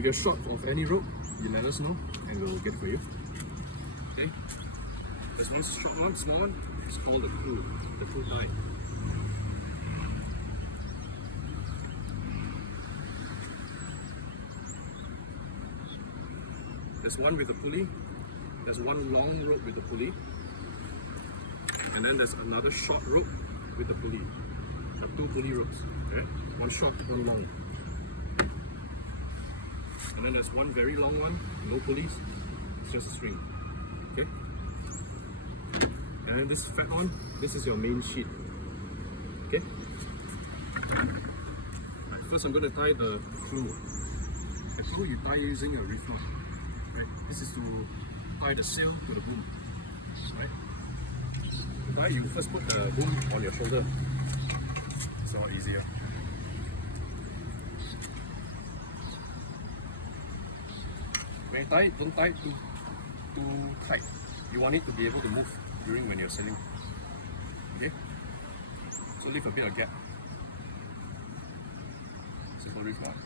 If you're short of any rope, you let us know and we'll get it for you. Okay? There's one short one, small one. It's called the pull tie. There's one with a pulley. There's one long rope with a pulley. And then there's another short rope with a pulley. There are two pulley ropes. Okay? One short, one long. And then there's one very long one, no pulleys, it's just a string. Okay? And then this fat one, this is your main sheet. Okay? Right, first I'm going to tie the clue. The clue you tie using a reef knot. Right? This is to tie the sail to the boom. Right? To tie, you first put the boom on your shoulder. It's a lot easier. When you tie it, don't tie it too tight. You want it to be able to move during when you're sailing. Okay? So leave a bit of gap. Simple reef knot.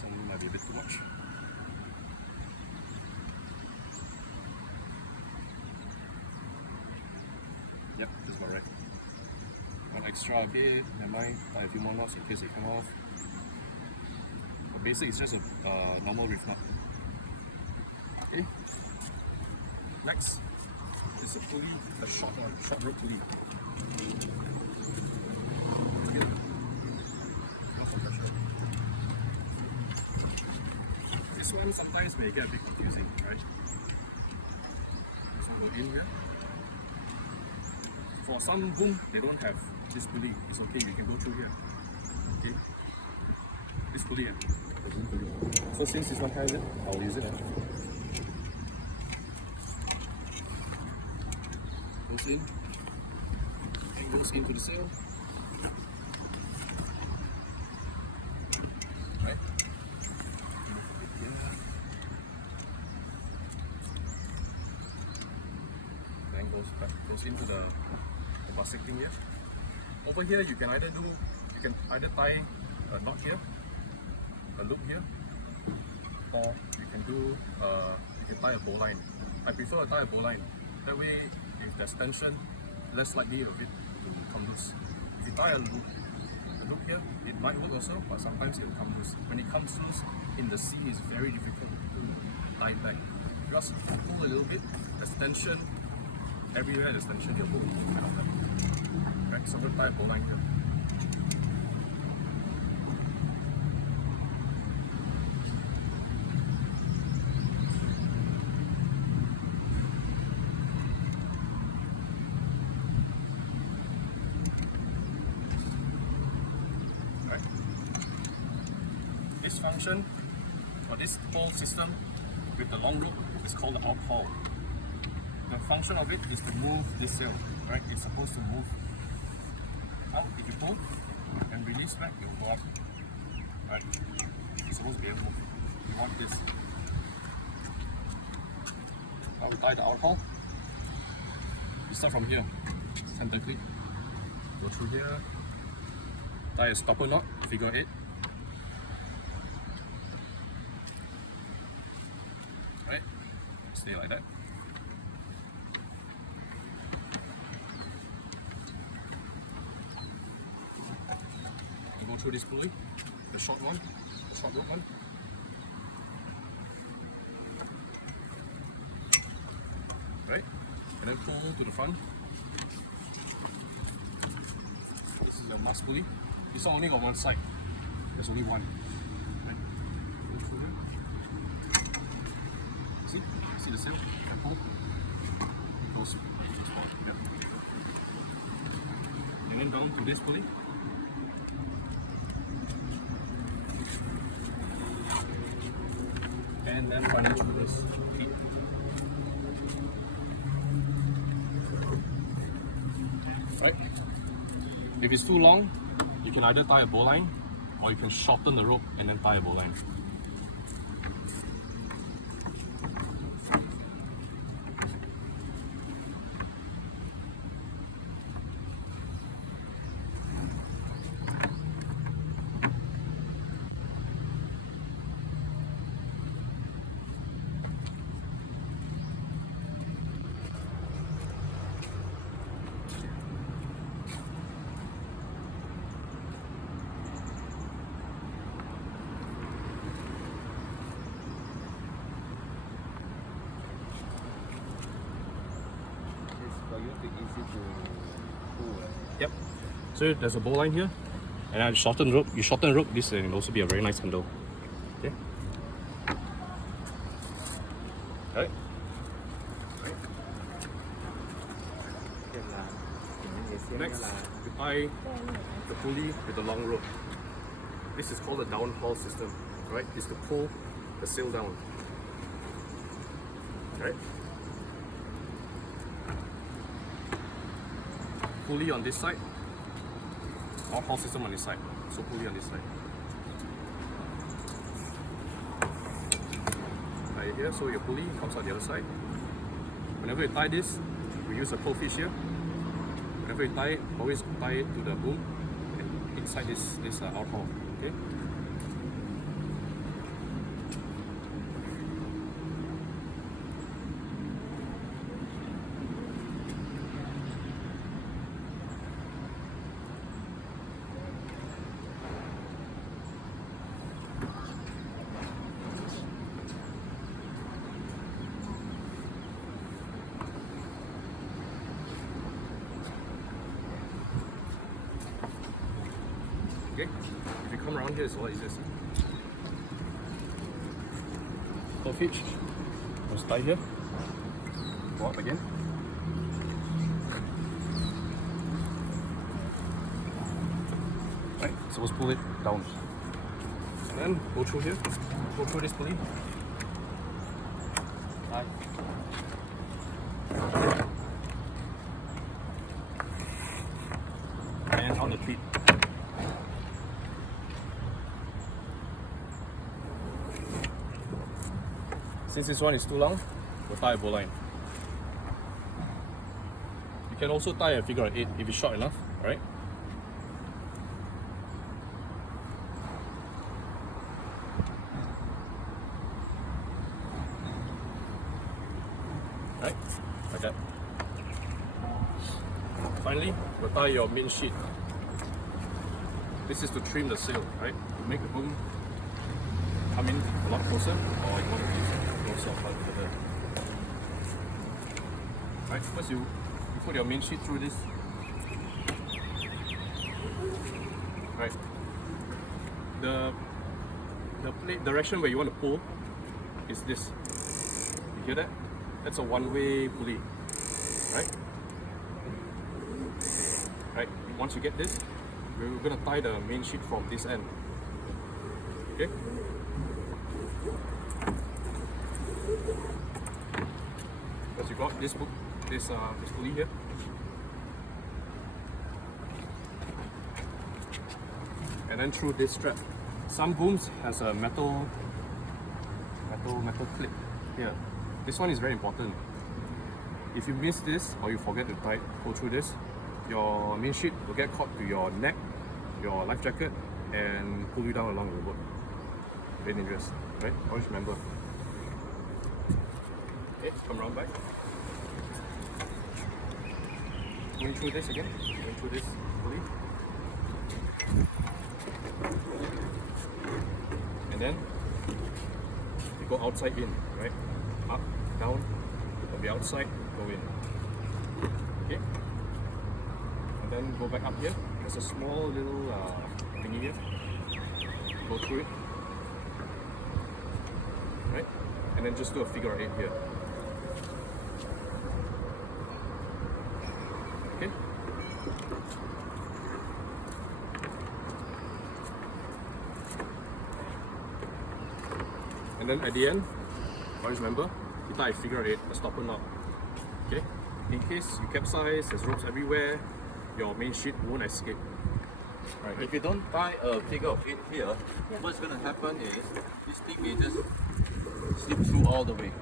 Some might be a bit too much. Yep, that's about right. One extra a bit, never mind, tie a few more knots in case they come off. But basic is just a normal reef knot. Okay. Next is a pulley, a short one, short rope pulley. Here. Not for pressure. This one sometimes may get a bit confusing, right? So we'll in here. For some boom, they don't have this pulley. It's okay, you can go through here. Okay? This pulley. So since this one has it, I'll use it. Goes in. And goes into the sail. Right? Then goes into the basket thing here. Over here you can either tie a knot here, a loop here, or you can tie a bowline. I prefer to tie a bowline. That way, if there's tension, less likely of it to come loose. If you tie a loop here, it might work also, but sometimes it will come loose. When it comes loose in the sea, it's very difficult to tie it back. Because you pull a little bit, there's tension everywhere. There's tension, you'll pull. Right, so I'm going to tie a bowline here. Right. This function, or this whole system with the long rope, is called the out haul. The function of it is to move this sail. Right, it's supposed to move. If you pull and release back, it will go up. Right? It's supposed to be able to move. You want this. Now we tie the out haul. You start from here, tentacle. Go through here. Tie a stopper knot, figure 8. Right? Stay like that. Go through this pulley, the short rope one. Right? And then pull to the front. This is the last pulley. This one only got one side. There's only one. Right? Go through there. See the sail? Pull. It goes. Yep. And then down to this pulley. And then run it through this feet. Right? If it's too long, you can either tie a bowline or you can shorten the rope and then tie a bowline. be easy to pull. Yep. So there's a bow line here, and I shorten rope. You shorten rope, this can also be a very nice handle. Okay. Alright. Next, you tie the pulley with the long rope. This is called the downhaul system, right? It's to pull the sail down. Right? Pulley on this side, downhaul system on this side. So pulley on this side. Right here, so your pulley comes out the other side. Whenever you tie this, we use a crowfish here. Whenever you tie it, always tie it to the boom and inside this outhaul. Okay. Okay, if you come around here, it's a lot easier. So fish, let's tie here. Go up again. Right, so let's pull it down. And then go through here, go through this pulley. Tie. And on the cleat. Since this one is too long, we'll tie a bow line. You can also tie a figure of 8 if it's short enough, right? Right, like that. Finally, we'll tie your main sheet. This is to trim the sail, right? To make the boom come in a lot closer, or you want to use closer or further. Right, first you put your main sheet through this. Right. The direction where you want to pull is this. You hear that? That's a one-way pulley. Right? Right. Once you get this, we're gonna tie the main sheet from this end. Okay? Because you got this pulley here. And then through this strap. Some booms has a metal clip here. This one is very important. If you miss this or you forget to go through this, your main sheet will get caught to your neck, your life jacket, and pull you down along the boat. Very dangerous, right? Always remember. Okay, come round back. Going through this again, going through this pulley. And then you go outside in, right? Up, down, on the outside, go in. Okay? And then go back up here. There's a small little thingy here. Go through it. Right? And then just do a figure 8 here. Okay? And then at the end, always remember, you tie a figure 8, a stopper knot. Okay? In case you capsize, there's ropes everywhere, your main sheet won't escape. Right. If you don't tie a figure of 8 here, what's going to happen is this thing may just slip through all the way.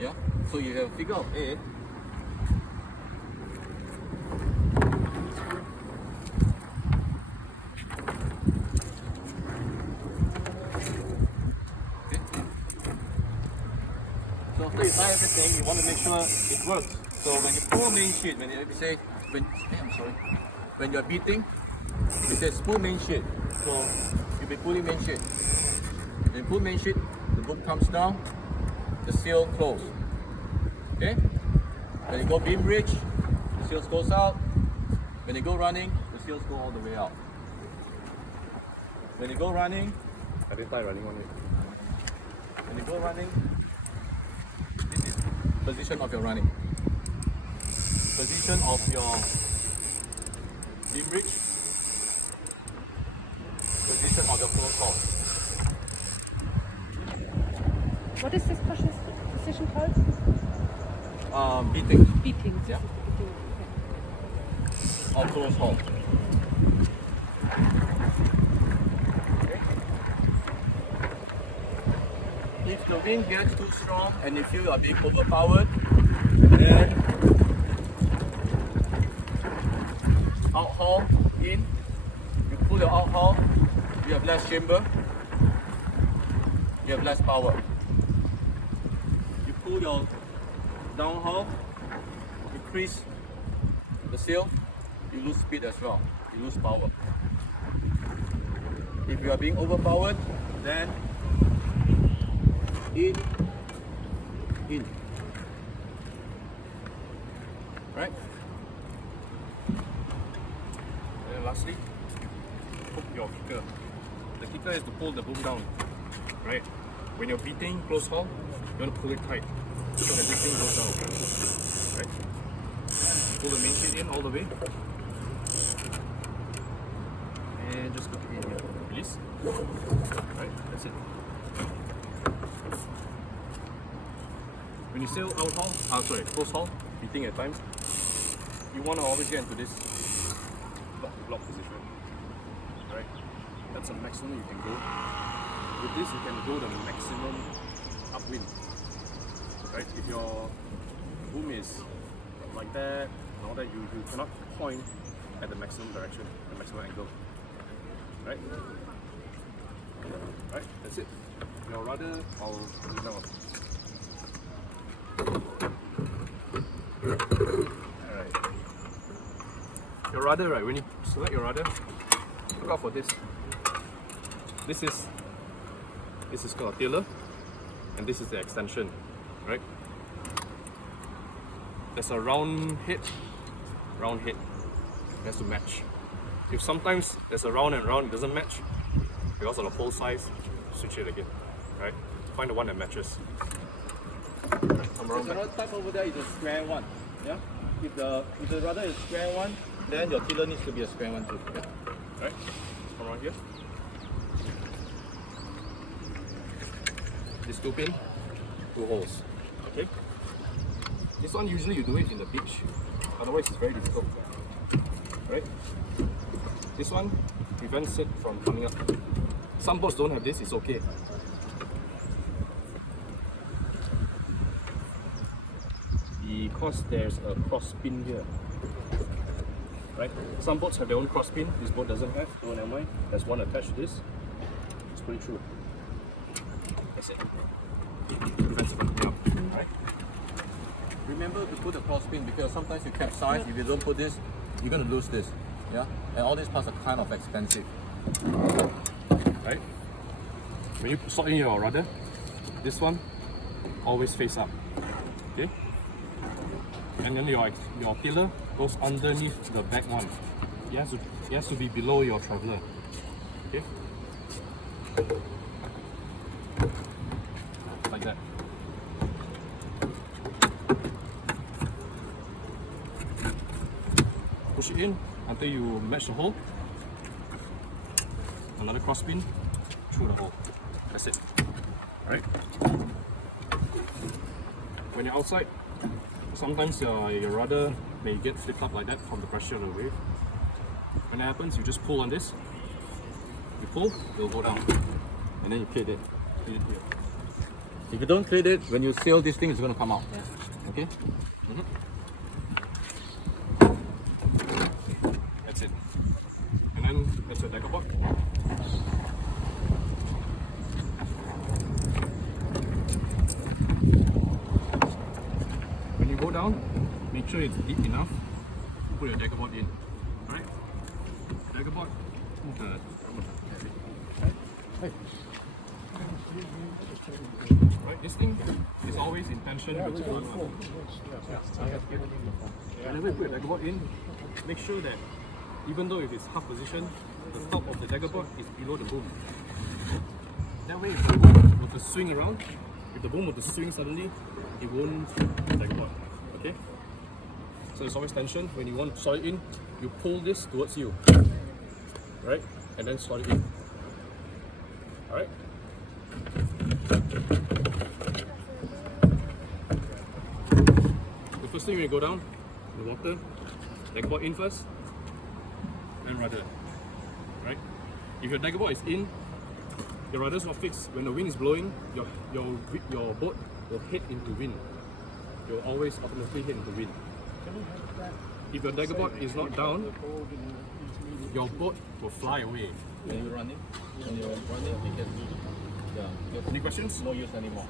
Yeah? So you have a figure of 8. Okay. So after you tie everything, you want to make sure it works. So when you pull main sheet, when you're beating, it says pull main sheet. So you'll be pulling main sheet. When you pull main sheet, the book comes down, the sail close. Okay? When you go beam bridge, the sails goes out. When you go running, the sails go all the way out. When you go running, I didn't tie running on it. when you go running, this is position of your running. Position of your beam bridge. Position of your close haul. What is this position called? Beating Beating. Yeah. Beating. Okay. or close haul. If the wind gets too strong and you feel you are being overpowered, then out haul in. You pull your out haul, you have less chamber, you have less power. You pull your down haul, increase the sail, you lose speed as well, you lose power. If you are being overpowered, then in. Right? And lastly, hook your kicker. The kicker is to pull the boom down. Right? When you're beating close haul, you want to pull it tight so that this thing goes down. Right? Pull the main sheet in all the way. And just put it in here. Release. Right? That's it. When you sail out haul, close haul, beating at times, you want to always get into this block position. Right? That's the maximum you can go. With this, you can go the maximum upwind. Right? If your boom is like that and all that, you cannot point at the maximum direction, the maximum angle. Right? Right? That's it. Your rudder, I'll do now. Alright. Your rudder, right? When you select your rudder, look out for this. This is called a tiller, and this is the extension, right? There's a round head. It has to match. If sometimes there's a round and round, it doesn't match because of the pole size, switch it again, right? Find the one that matches. Right, come around The back. other type over there is a square one. Yeah? If the rudder is square one, then your tiller needs to be a square one too. Yeah? Right? Come around here. This 2 pin, 2 holes. Okay? This one usually you do it in the beach, otherwise it's very difficult. Right? This one prevents it from coming up. Some boats don't have this, it's okay. Because there's a cross pin here. Right? Some boats have their own cross pin, this boat doesn't have, so never mind. There's one attached to this. Just put it through. That's it. Prevents it from coming up. Right? Remember to put the cross pin because sometimes you capsize. If you don't put this, you're going to lose this. Yeah? And all these parts are kind of expensive. Right? When you slot in your rudder, this one always face up. Okay? And then your tiller goes underneath the back one. It has to be below your traveller. Okay? Like that. Push it in until you match the hole. Another cross pin through the hole. That's it. Right? When you're outside, sometimes your rudder may get flipped up like that from the pressure of the wave. When that happens, you just pull on this. You pull, it'll go down. And then you cleat it. Clean it here. If you don't cleat it, when you sail, this thing is going to come out. Okay? That's it. And then that's your dagger board. When you go down, make sure it's deep enough. Put your dagger board in. Alright? Dagger board. Hey. Right, this thing is always in tension with the front one. Whenever you put your dagger board in, make sure that even though if it's half position, the top of the dagger board is below the boom. That way, if the boom were to swing around, if the boom were to swing suddenly, it won't hit the dagger board. Okay? So there's always tension. When you want to slot it in, you pull this towards you, right? And then slot it in. Alright? The first thing when you go down, the water, dagger board in first, and rudder. Right? If your dagger board is in, your rudder's not fixed. When the wind is blowing, your boat will head into wind. You'll always automatically head into wind. If your dagger board is not down, your boat will fly away. When you're running, you can, Any questions? no use anymore.